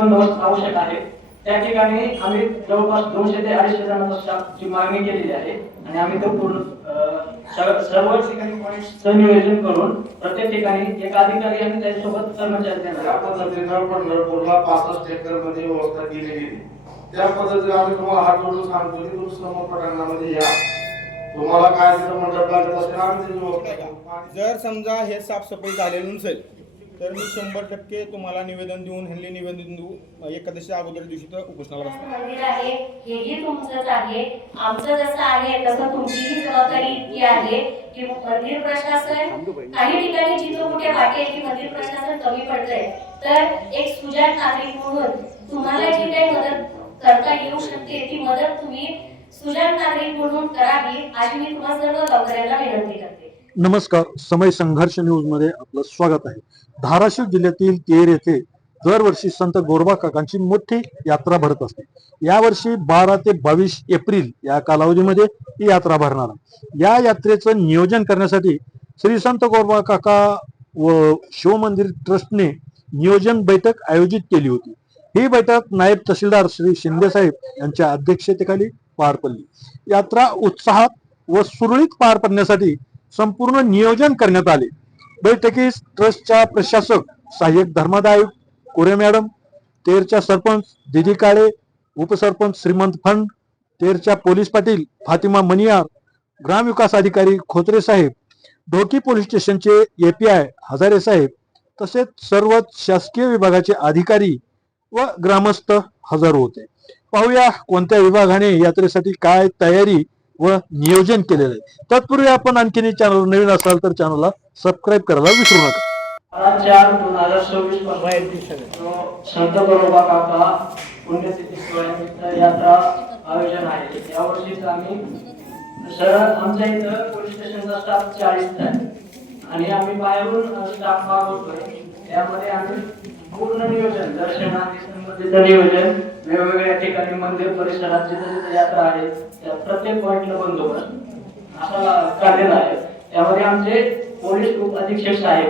बंदोबस्त आवश्यक आहे। त्या ठिकाणी आम्ही जवळपास 200 ते 250 जणांचा स्टाफची मागणी केलेली आहे आणि आम्ही तो पूर्ण सर्व ठिकाणी पॉईंट्सचं नियोजन करून प्रत्येक ठिकाणी एक अधिकारी आणि त्याच्यासोबत कर्मचारी देणार। त्या पद्धतीनं पंढरपूरला 65 एकरमध्ये व्यवस्था केली गेली। त्या पद्धतीने आम्ही तुम्हाला हात जोडून सांगतो की तुम्ही समोर प्रकरणामध्ये या, तुम्हाला काय तिथं मंडप लागत असेल आम्ही त्याची व्यवस्था करू। जर समजा हे साफसफाई झालेली नसेल तर मी 100% तुम्हाला निवेदन देऊन ह्यांनी निवेदन देऊ एकादशी अगोदर दिवशी तर उपोषणाला बसणार। मंदिर आहे हेही तुमचंच आहे, आमचं जसं आहे तसं तुमचीही जबाबदारी इतकी आहे की मंदिर प्रशासन काही ठिकाणी जिथं कुठे वाटेल की मंदिर प्रशासन कमी पडतंय तर एक सुजाण नागरिक म्हणून तुम्हाला जी काही मदत करता येऊ शकते ती मदत तुम्ही सुजाण नागरिक म्हणून करावी अशी मी तुम्हा सर्व गावकऱ्यांना विनंती करते। नमस्कार, समय संघर्ष न्यूज मध्ये आपलं स्वागत आहे। धाराशिव जिल्ह्यातील तेर येथे दरवर्षी संत गोरोबा काकांची मोठी यात्रा भरत असते। यावर्षी 12 ते 22 एप्रिल या कालावधीमध्ये ही यात्रा भरणार आहे। या यात्रेचं नियोजन करण्यासाठी श्री संत गोरोबा काका व शिवमंदिर ट्रस्टने नियोजन बैठक आयोजित केली होती। ही बैठक नायब तहसीलदार श्री शिंदे साहेब यांच्या अध्यक्षतेखाली पार पडली। यात्रा उत्साहात व सुरळीत पार पडण्यासाठी संपूर्ण नियोजन करण्यात आले। बैठकीस ट्रस्टच्या प्रशासक सहाय्यक धर्मादाय कोरे मॅडम, तेरच्या सरपंच दिदी काळे, उपसरपंच श्रीमंत फंड, तेरच्या पोलीस पाटील फातिमा मनियार, ग्रामविकास अधिकारी खोत्रे साहेब, ढोकी पोलीस स्टेशनचे एपीआय हजारे साहेब तसेच सर्व शासकीय विभागाचे अधिकारी व ग्रामस्थ हजर होते। पाहूया कोणत्या विभागाने यात्रेसाठी काय तयारी व नियोजन केलेलं आहे। तत्पूर्वी आपण आणखीन चॅनल नवीन असाल तर चॅनलला सबस्क्राईब करायला विसरू नका। 4/2024 संत गोरोबा काका पुण्यतिथी सोहळ्यानिमित्त यात्रा आयोजन आहे। यावर्षी आम्ही आमच्या इथं पोलीस स्टेशनचा स्टाफ 40 आहे आणि आम्ही बाहेरून स्टाफ मागवतोय। त्यामध्ये आम्ही पूर्ण नियोजन दर्शनाची संबंधित नियोजन वेगवेगळ्या ठिकाणी मंदिर परिसरात जिथे यात्रा आहे त्या प्रत्येक पॉइंटला बंदोबस्त असा काढलेला आहे। त्यामध्ये आमचे पोलीस उप अधीक्षक साहेब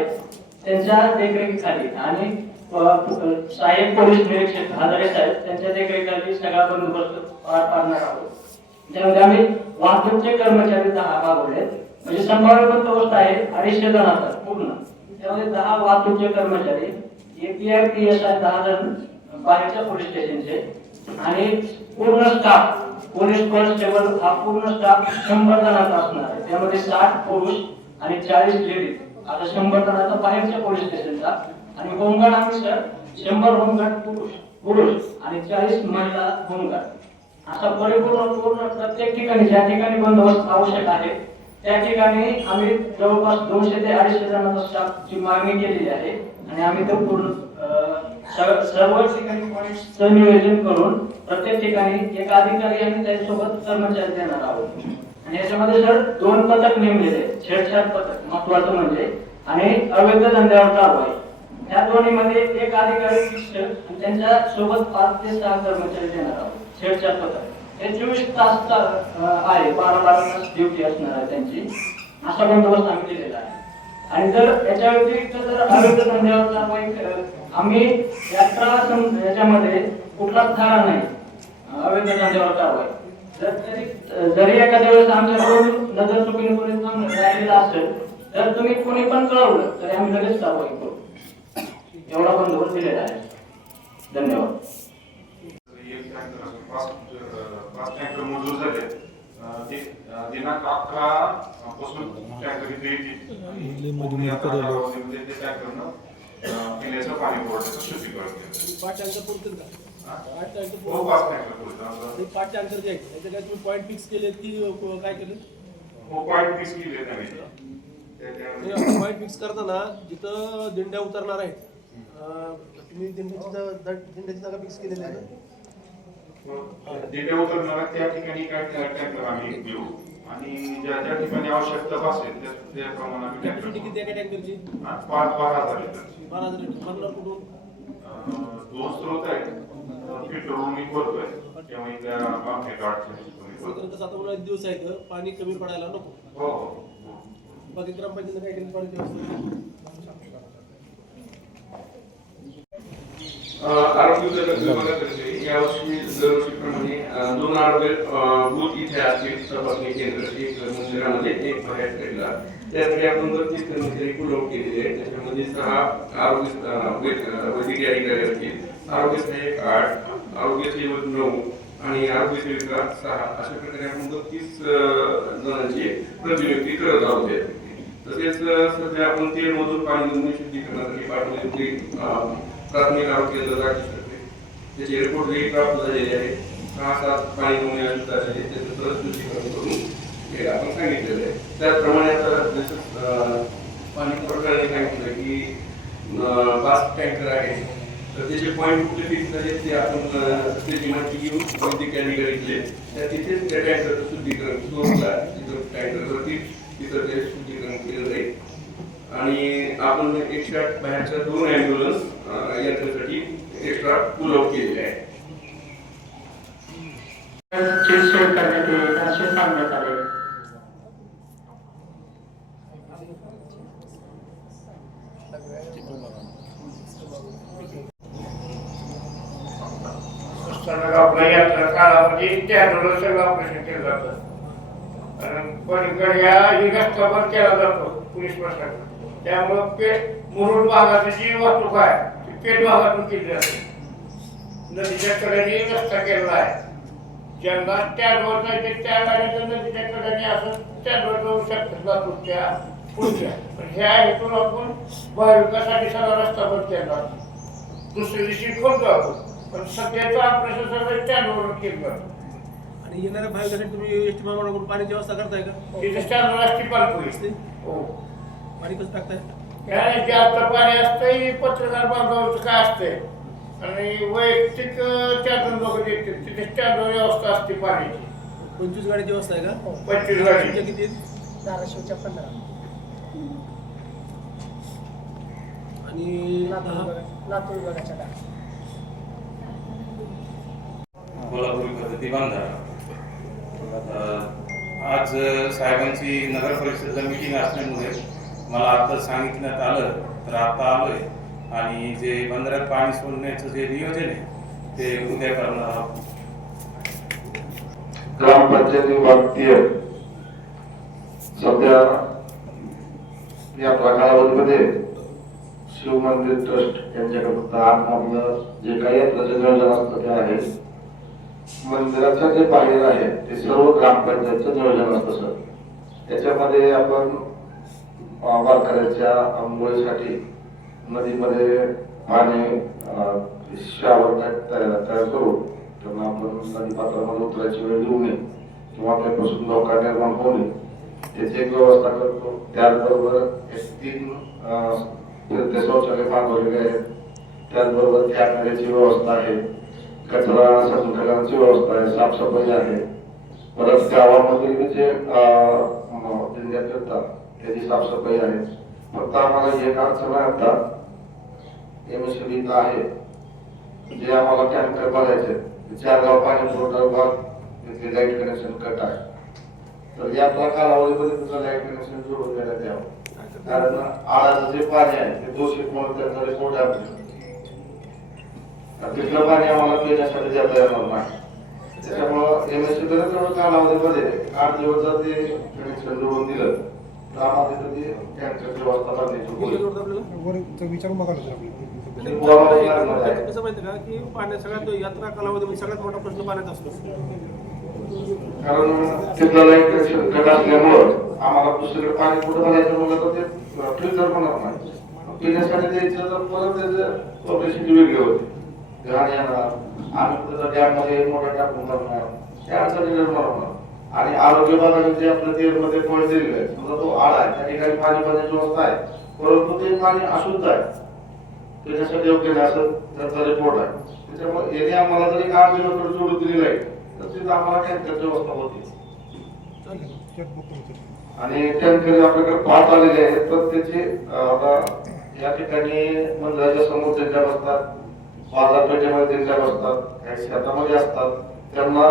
त्यांच्या देखरेखीखाली आणि सहाय्यक पोलीस निरीक्षक हजारे साहेब त्यांच्या देखरेखीखाली सगळा बंदोबस्त पार पाडणार आहोत। त्यामध्ये आम्ही वाहतूकचे कर्मचारी 10 मागवले, म्हणजे संभाव्य बंदोबस्त आहे 250 जणांचा पूर्ण। त्यामध्ये 10 वाहतूकचे कर्मचारी, एपीआय पीएसआय 10 जण बाहेरच्या पोलीस स्टेशनचे आणि पूर्ण स्टाफ पोलीस कॉन्स्टेबल हा पूर्ण स्टाफ 100 जणांचा असणार आहे। त्यामध्ये 60 पुरुष आणि 40 लेडीज आता 100 जणांचा बाहेरच्या पोलीस स्टेशनचा आणि होमगार्ड आम्ही सर 100 होमगार्ड पुरुष आणि 40 महिला होमगार्ड असा पूर्ण प्रत्येक ठिकाणी ज्या ठिकाणी बंदोबस्त आवश्यक आहे त्या ठिकाणी आम्ही जवळपास 200 ते 250 जणांचा स्टाफची मागणी केलेली आहे आणि आम्ही तो पूर्ण सर्व ठिकाणी पॉईंट्सचं नियोजन करून प्रत्येक ठिकाणी एक अधिकारी आणि त्याच्यासोबत कर्मचारी देणार आहोत। आणि याच्यामध्ये सर 2 पथक नेमलेले, छेडछाड पथक महत्वाचं म्हणजे आणि अवैध धंद्यावर कारवाई, ह्या दोन्हीमध्ये एक अधिकारी आणि त्यांच्या सोबत 5 ते 6 कर्मचारी देणार आहोत। छेडछाड पथक हे 24 तास आहे, 12 तास ड्युटी असणार आहे त्यांची, असा बंदोबस्त आम्ही केलेला आहे। आणि जर याच्या व्यतिरिक्त जर अवैध धंद्यावर कारवाई आम्ही याच्यामध्ये कुठलाच धारा नाही अवैध धंद्यावर कारवाई। जरी एखाद्या वेळेस आमच्याकडून नजर चुकीने कोणी राहिलेला असेल तर तुम्ही कोणी पण कळवलं तरी आम्ही लगेच कारवाई करू, एवढा बंदोबस्त दिलेला आहे। धन्यवाद। पाच टँकर मंजूर झाले, दिनांक 11 पासून टँकर इथे येतील। पिण्याचं पाणी पुरवठ्याचं शुद्धीकरण केलं। 5 टँकर पुरतील का? 5 टँकर हो, 5 टँकर पुरतील। 5 टँकर जे आहेत त्याचे काय तुम्ही पॉईंट फिक्स केले की काय केलं? हो, पॉईंट फिक्स केले त्यांनी। पॉईंट फिक्स करताना जिथं दिंड्या उतरणार आहेत तुम्ही दिंड्याची जागा फिक्स केलेली आहे ना? दिंड्या उतरणार त्या ठिकाणी काय टँकर आम्ही घेऊ आणि ज्या ठिकाणी आवश्यकता भासेल त्याप्रमाणे आम्ही टँकर किती आहे टँकरची? 12,000 लिटर। 12,000 लिटर भरणार कुठून? 2 स्रोत आहेत, फिल्टरून मी करतोय त्यामुळे त्या मार्केट कसं आता उन्हाळ्याचे दिवस आहेत पाणी कमी पडायला नको। हो, बाकी ग्रामपंचायतीने काय केलं पाणी व्यवस्था? आरोग्य विभागातर्फे यावर्षी दरवर्षीप्रमाणे 2 आरोग्य बूथ इथे असतील तपासणी केंद्र, एक मंदिरामध्ये एक बाहेर साईडला. त्यासाठी आपण 32 कर्मचारी पुरवठा केलेले आहेत. त्याच्यामध्ये 6 आरोग्य वैद्यकीय अधिकारी असतील, आरोग्य सहाय्यक 8, आरोग्य सेवक 9 आणि आरोग्य सेविका 6 अशा प्रकारे आपण 32 जणांची प्रतिनियुक्ती करत आहोत. तसेच सध्या आपण तेलमधून पाणी दुर्मिळ शुद्धीकरणासाठी पाठवलेली प्राथमिक आरोग्य केंद्र राखीसाठी त्याचे रिपोर्ट प्राप्त झालेले आहेत. 6-7 पाणी नमुने अशुद्ध झाले, त्याचं परत शुद्धीकरण करून हे आपण सांगितलेलं आहे. त्याचप्रमाणे आता जसं पाणी पुरवठ्याने सांगितलं की 5 टँकर आहे, तर त्याचे पॉईंट कुठे फिक्स झाले ते आपण त्याची माहिती घेऊन वैद्यकीय अधिकारी घेतले, त्या तिथेच त्या टँकरचं शुद्धीकरण सुरू तिथं टँकरवरती तिथं ते शुद्धीकरण केलं जाईल. आणि आपण 108 बाहेरच्या 2 ॲम्ब्युलन्स याच्यासाठी एक्स्ट्रा पुरवठा केलेले आहे. सोय करण्यात येईल असे सांगण्यात आले. आपल्या यात्रा काळामध्ये त्यामुळे सगळं ऑपरेशन केलं जातं. कारण पलीकडे ही रस्ता बंद केला जातो पोलीस प्रशासन, त्यामुळं मुरुड भागाची जी वाहतूक आहे ती पेठ भागातून केली जाते. नदीच्या कडेने रस्ता केलेला आहे. ज्यांना स्टँडवर जायचे त्या गाड्या तर नदीच्या कडेने असं स्टँडवर जाऊ शकतात लातूरच्या पुढच्या. पण ह्या हेतून आपण भाविकासाठी सगळा रस्ता बंद केला. दुसऱ्या दिवशी खोल जातो, पण सध्याचं ऑपरेशन सगळं स्टँडवर केलं जातं. आणि येणाऱ्या भाविकांसाठी तुम्ही एसटी महामंडळाकडून पाण्याची व्यवस्था करताय का? तिथे स्टँडवर असते पाणी. हो, पाणी कसं टाकताय? काय जास्त पाणी असतंय, पत्रकार बांधवाचं काय असतंय आणि वैयक्तिक त्यातून लोक देते. तिथे स्टँडवर व्यवस्था असते पाण्याची. 25 गाडीची व्यवस्था आहे का? 25 गाडी. किती? धाराशिवच्या 15 आणि लातूर विभागाच्या 10. कोल्हापुरी पद्धती बांधा. आज साहेबांची नगर परिषदेला मीटिंग असल्यामुळे मला आता सांगितण्यात आलं, तर आता आलोय. आणि जे बंदरात पाणी सोडण्याचं जे नियोजन आहे ते उद्या करणार आहोत. ग्रामपंचायती बाबतीत सध्या या कालावधीमध्ये शिवमंदिर ट्रस्ट यांच्याकडे फक्त आपलं जे काही यात्राचं नियोजन असतं ते आहे. मंदिराचं जे बाहेर आहे ते सर्व ग्रामपंचायतचं नियोजन असतं सर. त्याच्यामध्ये आपण वारकऱ्याच्या आंघोळीसाठी नदीमध्ये पाणी शावर तयार करू, त्यांना आपण नदी पात्रामध्ये उतरायची वेळ देऊ नये किंवा त्यापासून धोका निर्माण होऊ नये त्याची एक व्यवस्था करतो. त्याचबरोबर 3 फिरते शौचालय बांधवलेले आहेत. त्याचबरोबर कॅमेऱ्याची व्यवस्था आहे, कचरा संकलनाची व्यवस्था आहे, साफसफाई आहे. परत गावामध्ये जे दिंड्या फिरतात त्याची साफसफाई आहे. फक्त आम्हाला एक अडचण आहे आता MSCB आहे, जे आम्हाला टँकर बघायचे 4 गाव पाणी पुरवठा विभाग तिथे लाईट कनेक्शन कट आहे. तर या कालावधीमध्ये तुझं लाईट कनेक्शन जोडून देण्यात यावं. कारण आळाचं जे पाणी आहे ते दूषित म्हणून त्यांचा रिपोर्ट आहे. तिथलं पाणी आम्हाला पिण्यासाठी देता येणार नाही. त्याच्यामुळं MSCB तेवढं कालावधीमध्ये 8 दिवस जर ते कनेक्शन जोडून दिलं तर आम्हाला तिथे टँकरची व्यवस्था करण्याची विचारून बघा. कसं माहिती का की पाण्या सगळ्यात यात्रा कालावधीमध्ये सगळ्यात मोठा प्रश्न पाण्याचा असतो. कारण तिथलं लाईट कनेक्शन कट असल्यामुळं आम्हाला दुसरीकडे पाणी कुठं घालायचं म्हणलं तर ते फिल्टर होणार नाही. पिण्यासाठी द्यायचं तर परत त्याचं पब्लिसिटी वेगळी होती. घाण येणार, आम्ही त्याचा डॅममध्ये मोठा टाकून करणार, त्या अडचणी निर्माण होणार. आणि आरोग्य विभागाने जे आपल्या तेलमध्ये पॉईंट दिलेले आहे, समजा तो आळा आहे त्या ठिकाणी पाणी पाण्याची व्यवस्था आहे, परंतु ते पाणी अशुद्ध आहे, त्याच्यासाठी योग्य नाही असं त्यांचा रिपोर्ट आहे. त्याच्यामुळे याने आम्हाला जरी 8 दिवस जोडून दिलेलं आहे तर तिथं आम्हाला टँकरची व्यवस्था होती. आणि टँकर आपल्याकडे 5 आलेले आहेत. तर त्याचे आता या ठिकाणी मंदिराच्या समोर दिंड्या बसतात, बाजारपेठेमध्ये दिंड्या बसतात, काही शेतामध्ये असतात. त्यांना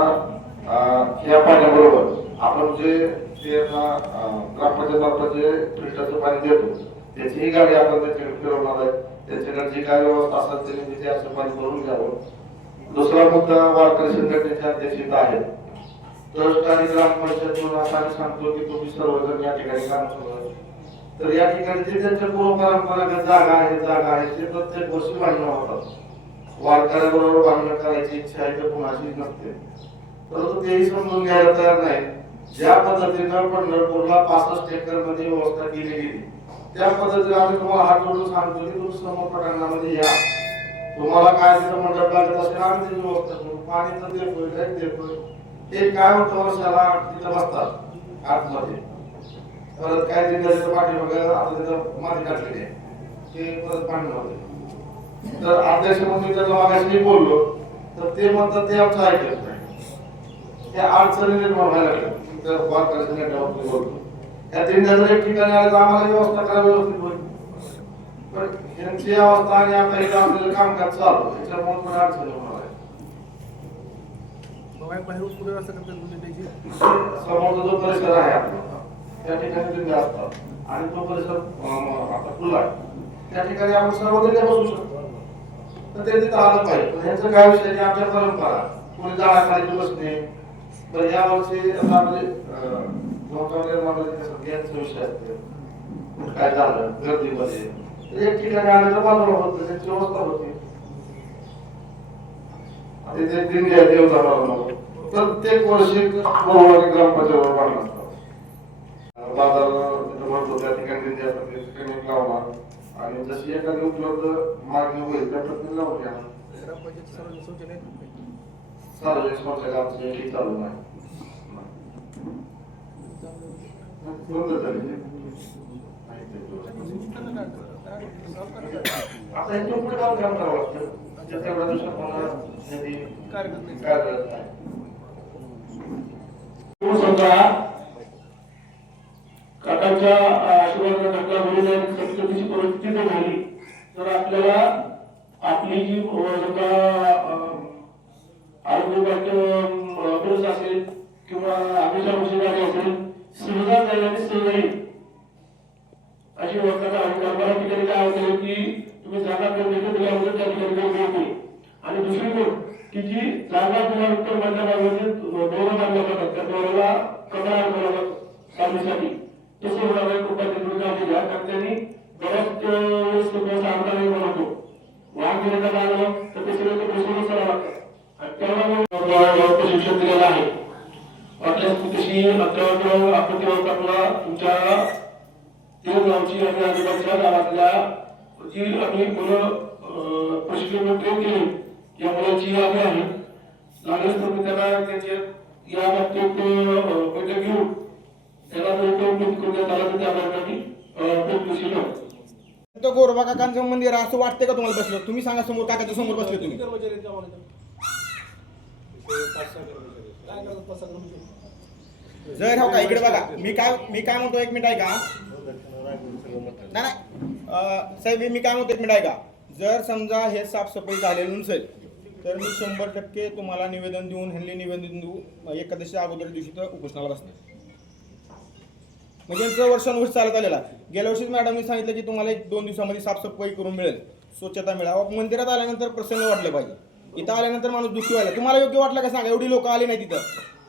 या पाण्याबरोबर आपण जे ग्रामपंचायत मार्फत जे फिल्टरचं पाणी देतो त्याचीही गाडी आपण त्याच्याकडे फिरवणार आहे. त्याच्याकडे जी काय व्यवस्था असेल त्यांनी तिथे असं पाणी करून घ्यावं. दुसरा मुद्दा वारकरी संघटनेच्या अध्यक्षता आहे. ट्रस्ट आणि ग्रामपंचायत म्हणून असं आम्ही सांगतो की तुम्ही सर्वजण या ठिकाणी काम सुरू आहे. तर या ठिकाणी जे त्यांच्या परंपरागत जागा आहे ते प्रत्येक वर्षी भांडणं होतात. वारकऱ्याबरोबर भांडणं करायची इच्छा आहे तर कुणाचीच नसते, परंतु तेही समजून घ्यायला तयार नाही. ज्या पद्धतीनं पंढरपूरला 65 एकर मध्ये व्यवस्था केली गेली त्या पद्धतीने आम्ही तुम्हाला हात जोडून सांगतो की तुम्ही समोर पटांगणामध्ये या. तुम्हाला काय तिथं मंडप लागत असेल आम्ही त्याची व्यवस्था करू. पाणी तर देतोय काय देतोय. ते काय होतं वर्षाला तिथं बसतात आतमध्ये, परत काय दिंड्याच्या पाठीमागे आता तिथं माती टाकलेली आहे ते परत पाणी होते. तर अध्यक्ष म्हणून त्याला मागाशी बोललो तर ते म्हणतात ते आमचं ऐकत नाही. त्या अडचणी निर्माण व्हायला लागल्या. तर वारकरी संघटनेवरती बोलतो त्या दिंड्याचं एक ठिकाणी आलं तर आम्हाला व्यवस्था करावी व्यवस्थित होईल. पण यांची अवस्था आणि आता इथं आपल्याला कामकाज चालू त्याच्यामुळे पण अडचणी होणार आहे. बाहेरून पुढे रस्ता करतात दिंड्याची. समोरचा जो परिसर आहे आपला त्या ठिकाणी दिंड्या असतात आणि तो परिसर आता खुला आहे त्या ठिकाणी आपण सर्व दिंड्या बसू शकतो. तर ते तिथं आलं पाहिजे. पण ह्याचं काय विषय की आमच्या परंपरा कोणी जाळाखाली बसणे. तर या वर्षी आता म्हणजे सगळ्यांचा विषय असते काय झालं गर्दीमध्ये एक ठिकाणी आलं तर बाजूला होतं त्यांची व्यवस्था होती. तिथे दिंड्या देवदारावर प्रत्येक वर्षी ग्रामपंचायतीवर पाडला असतात. बाजार तिथं भरतो त्या ठिकाणी दिंड्या लावणार आणि जशी एखादी उपलब्ध मागणी होईल त्या प्रत्येक लावून घ्या. सार्वजनिक शौचालय आमची चालू नाही. आता इथून पुढे काम करावं लागतं तेवढ्या दिवसात मला काकांच्या आशीर्वादाने ढकला भरली आणि संस्कृतीची परिस्थिती जर झाली तर आपल्याला आपली जी आरोग्य असेल किंवा अग्निशामक गाडी असेल सहजा जाईल आणि सहजा येईल अशी व्यवस्था करावी. बऱ्याच ठिकाणी काय होतं की तुम्ही जागा दिल्याबद्दल त्या ठिकाणी गर्दी होते आणि दुसरी गोष्ट की जी जागा दिल्यानंतर मधल्या भागामध्ये दोरा बांधल्या जातात त्या दोऱ्याला कपडा आणला जातो चालण्यासाठी तसं होणार आहे. कृपया दिल्या कारण त्यांनी बऱ्याच सांगता नाही म्हणतो वाहन घेण्याचं लागलं तर ते सगळं बसूनच करावं लागतं आणि त्याला प्रशिक्षण दिलेलं आहे. आपल्या तशी आपत्ती व्यवस्थापनाला तुमच्या गावची आणि आजूबाजूच्या गावातल्या जी आम्ही मुलं प्रशिक्षण ट्रेन केली या मुलांची यादी आहे. लागेल तर त्यांना त्यांचे या बाबतीत बैठक घेऊन त्याला करण्यात आला तर त्या ठिकाणी प्रयत्नशील आहोत. गोरोबा काकांचं मंदिर असं वाटतंय का तुम्हाला बसलं? तुम्ही सांगा समोर काकाच्या समोर बसले तुम्ही. जर हो का इकडे बघा मी काय म्हणतो एक मिनिट आहे का नाही साहेब मी काय म्हणतो एक मिनिट आहे का. जर समजा हे साफसफाई झालेली नसेल तर मी 100% तुम्हाला निवेदन देऊन निवेदन देऊ एकादशीच्या अगोदर दिवशी तर उपोषणाला बसणार. म्हणजे यांचं वर्षानुवर्ष चालत आलेला. गेल्या वर्षीच मॅडमनी सांगितलं की तुम्हाला 1-2 दिवसामध्ये साफसफाई करून मिळेल स्वच्छता मिळावं. मंदिरात आल्यानंतर प्रसन्न वाटलं पाहिजे. इथं आल्यानंतर माणूस दुःखी व्हायला. तुम्हाला योग्य वाटलं का सांगा? एवढी लोक आली नाही तिथं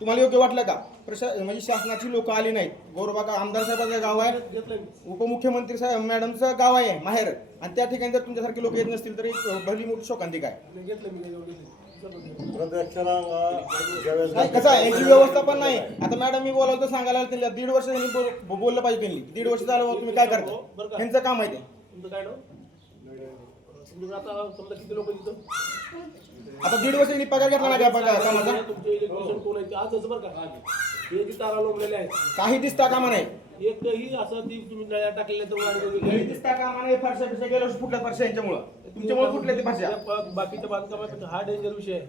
तुम्हाला योग्य वाटलं का? म्हणजे शासनाची लोक आली नाहीत. गोरोबा का आमदार साहेबांचं गाव आहे उपमुख्यमंत्री साहेब मॅडमचं गाव आहे माहेर आणि त्या ठिकाणी जर तुमच्यासारखे लोक येत नसतील तर एक भली मोठी शोकांतिक आहे. कसं आहे याची व्यवस्था पण नाही. आता मॅडम मी बोलावलं तर सांगायला त्यांना 1.5 वर्ष त्यांनी बोललं पाहिजे. त्यांनी 1.5 वर्ष झालं तुम्ही काय करता त्यांचं काम आहे ते. आता 1.5 वर्ष त्यांनी पगार घेतला नाही कामाचा काही दिसता कामा नाही. एकही असं तुम्ही नळ्या टाकलेल्या दिसता कामा नाही. फरशा पिशा गेल्या वर्षी फुटल्या फरशा यांच्यामुळं तुमच्यामुळे फुटल्या ते फरशा. बाकीच्या बांधकामात हा डेंजर विषय आहे.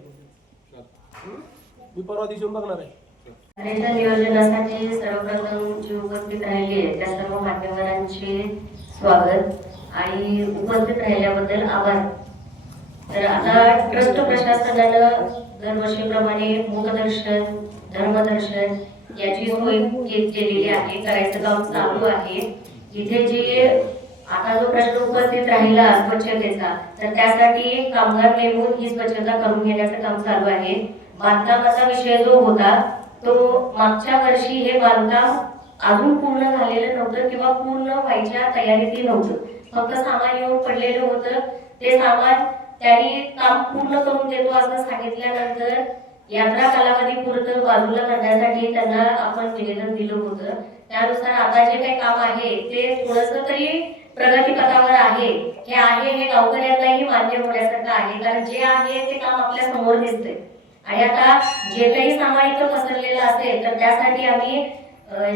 मी परवा दिवशी बघणार आहे. कार्याच्या नियोजनासाठी सर्वप्रथम जी उपस्थित राहिली त्या सर्व मान्यवरांचे स्वागत आणि उपस्थित राहिल्याबद्दल आभार. तर आता ट्रस्ट प्रशासनानं दरवर्षीप्रमाणे मुखदर्शन धर्मदर्शन याची सोय केलेली आहे. करायचं काम चालू आहे. इथे जे आता जो प्रश्न उपस्थित राहिला स्वच्छतेचा, तर त्यासाठी एक कामगार नेमून ही स्वच्छता करून घेण्याचं काम चालू आहे. बांधकामाचा विषय जो होता तो मागच्या वर्षी हे बांधकाम अजून पूर्ण झालेलं नव्हतं किंवा पूर्ण व्हायच्या तयारीत नव्हतं. फक्त सामान येऊन पडलेलं होतं. ते सामान त्यांनी काम पूर्ण करून देतो असं सांगितल्यानंतर यात्रा कालावधी पुरतं बाजूला करण्यासाठी त्यांना आपण निवेदन दिलं होतं. त्यानुसार आता जे काही काम आहे ते थोडंसं तरी प्रगतीपथावर आहे. हे गावकऱ्यांनाही मान्य होण्यासारखं आहे, कारण जे आहे ते काम आपल्या समोर दिसतंय. आणि आता जे काही सामान इथं पसरलेलं असेल तर त्यासाठी आम्ही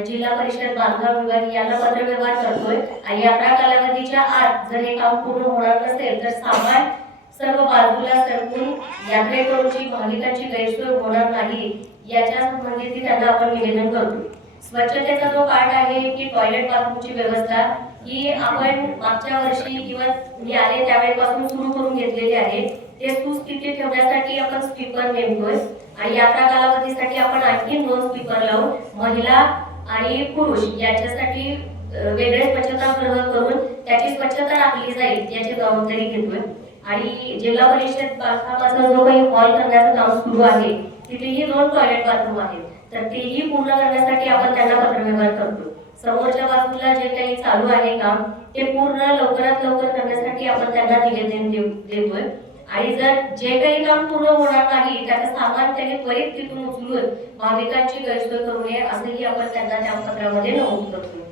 जिल्हा परिषद बांधकाम विभाग यांना पत्रव्यवहार करतोय आणि यात्रा कालावधीच्या आत जर हे काम पूर्ण होणार नसेल तर सामान सर्व बाजूला सरकून यात्रेकरूंची भाविकांची गैरसोय होणार नाही याच्या संबंधित त्यांना आपण निवेदन करतो. स्वच्छतेचा जो पार्ट आहे की टॉयलेट बाथरूमची व्यवस्था ही आपण मागच्या वर्षी किंवा मी आले त्यावेळेपासून सुरू करून घेतलेली आहे. ते सुस्थितीत ठेवण्यासाठी आपण स्पीकर नेमतोय आणि यात्रा कालावधीसाठी आपण आणखी 2 स्पीकर लावून महिला आणि पुरुष याच्यासाठी वेगळे स्वच्छतागृह करून त्याची स्वच्छता राखली जाईल याची जबाबदारी घेतोय. आणि जिल्हा परिषद बांधकामाचा जो काही हॉल करण्याचं काम सुरू आहे तिथेही 2 टॉयलेट बाथरूम आहेत, तर तेही पूर्ण करण्यासाठी आपण त्यांना पत्रव्यवहार करतो. समोरच्या बाजूला जे काही चालू आहे काम ते पूर्ण लवकरात लवकर करण्यासाठी आपण त्यांना निवेदन देतोय. आणि जर जे काही काम पूर्ण होणार नाही त्याचं सामान त्यांनी त्वरित तिथून उचलून भाविकांची गैरसोय करू नये असंही आपण त्यांना त्या पत्रामध्ये नमूद करतो.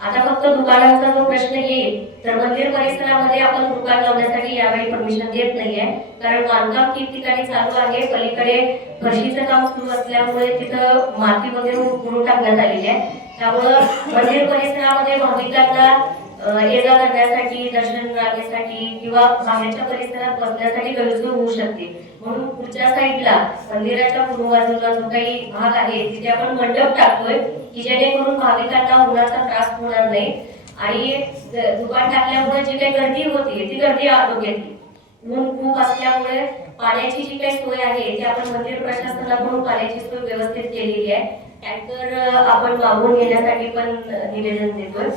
आता फक्त दुकानांचा जो प्रश्न येईल तर मंदिर परिसरामध्ये आपण दुकान लावण्यासाठी यावेळी परमिशन देत नाहीये, कारण बांधकाम ठिकठिकाणी चालू आहे. पलीकडे फरशीचं काम सुरू असल्यामुळे तिथं माती वगैरे उकरून टाकण्यात आलेली आहे. त्यामुळं मंदिर परिसरामध्ये भाविकांना ये जा करण्यासाठी, दर्शन राखण्यासाठी किंवा बाहेरच्या परिसरात बसण्यासाठी गैरसोय होऊ शकते. म्हणून पुढच्या साईडला मंदिराच्या पूर्व बाजूला जो काही भाग आहे तिथे आपण मंडप टाकतोय की जेणेकरून भाविकांना उन्हाचा त्रास होणार नाही. आणि दुकान टाकल्यामुळे जी काही गर्दी होती ती गर्दी आटोक्यात येईल. ऊन खूप असल्यामुळे पाण्याची जी काही सोय आहे ती आपण मंदिर प्रशासनाकडून पाण्याची सोय व्यवस्थित केलेली आहे. टँकर आपण मागवून घेण्यासाठी पण निवेदन देतोय.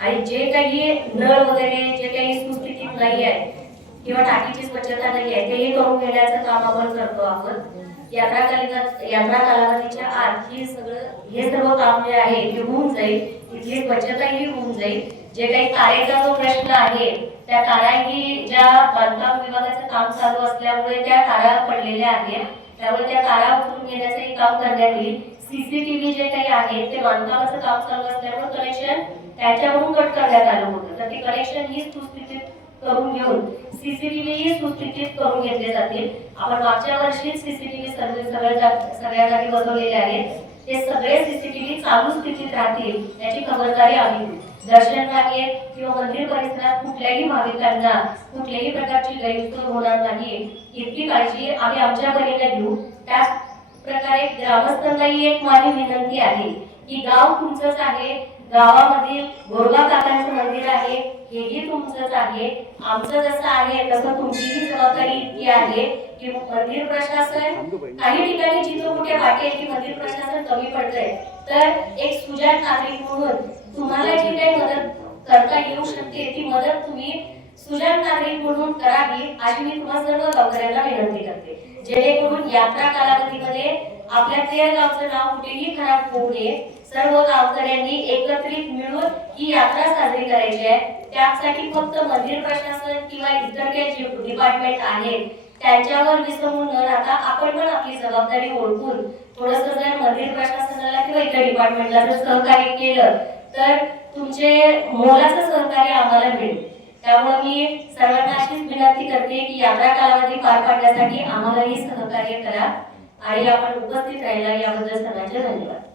आणि जे काही नळ वगैरे जे काही सुस्थितीत नाही आहे किंवा टाकीची स्वच्छता नाही आहे तेही करून घेण्याचं काम आपण करतो आहोत. यात्रा कालावधीच्या आत हे सर्व काम जे आहे ते होऊन जाईल. इथली स्वच्छताही होऊन जाईल. जे काही तारेचा जो प्रश्न आहे त्या ताराही ज्या बांधकाम विभागाचं काम चालू असल्यामुळे त्या तारा पडलेल्या आहेत, त्यामुळे त्या तारा उचलून घेण्याचंही काम करण्यात येईल. सीसीटीव्ही जे काही आहे ते बांधकामाचं काम चालू असल्यामुळे कनेक्शन त्याच्यावरून कट करण्यात आलं होतं, तर ते कनेक्शन ही सुस्थितीत करून घेऊन सीसीटीव्ही ही सुस्थितीत करून घेतले जातील. आपण मागच्या वर्षीच सीसीटीव्ही सगळ्या जागी बसवलेले आहेत. ते सगळे सीसीटीव्ही चालू स्थितीत राहतील याची खबरदारी आम्ही घेऊ. दर्शन रांगेत किंवा मंदिर परिसरात कुठल्याही भाविकांना कुठल्याही प्रकारची गैरसोय होणार नाही इतकी काळजी आम्ही आमच्या परीने घेऊ. त्याच प्रकारे ग्रामस्थांनाही एक माझी विनंती आहे की गाव तुमचंच आहे, गावामधील गोरबा काकांचं मंदिर आहे हेही तुमचंच आहे. आमचं जसं आहे तसं तुमचीही जबाबदारी इतकी आहे की मंदिर प्रशासन काही ठिकाणी जिथं कुठे वाटेल की मंदिर प्रशासन कमी पडतंय तर एक सुजाण नागरिक म्हणून तुम्हाला जी काही मदत करता येऊ शकते ती मदत तुम्ही सुजाण नागरिक म्हणून करावी अशी मी तुम्हा सर्व गावकऱ्यांना विनंती करते. जेणेकरून यात्रा कालावधीमध्ये आपल्या ते गावचं नाव कुठेही खराब होऊ नये. सर्व गावकऱ्यांनी एकत्रित मिळून ही यात्रा साजरी करायची आहे. त्यासाठी फक्त मंदिर प्रशासन किंवा इतर काही जे डिपार्टमेंट आहेत त्यांच्यावर विसंबून न राहता आपण पण आपली जबाबदारी ओळखून थोडंसं जर मंदिर प्रशासनाला किंवा इतर डिपार्टमेंटला जर सहकार्य केलं तर तुमचे मोलाचं सहकार्य आम्हाला मिळेल. त्यामुळे मी सर्वांना अशीच विनंती करते की यात्रा कालावधी पार पाडण्यासाठी आम्हालाही सहकार्य करा आणि आपण उपस्थित राहिला याबद्दल सर्वांचे धन्यवाद.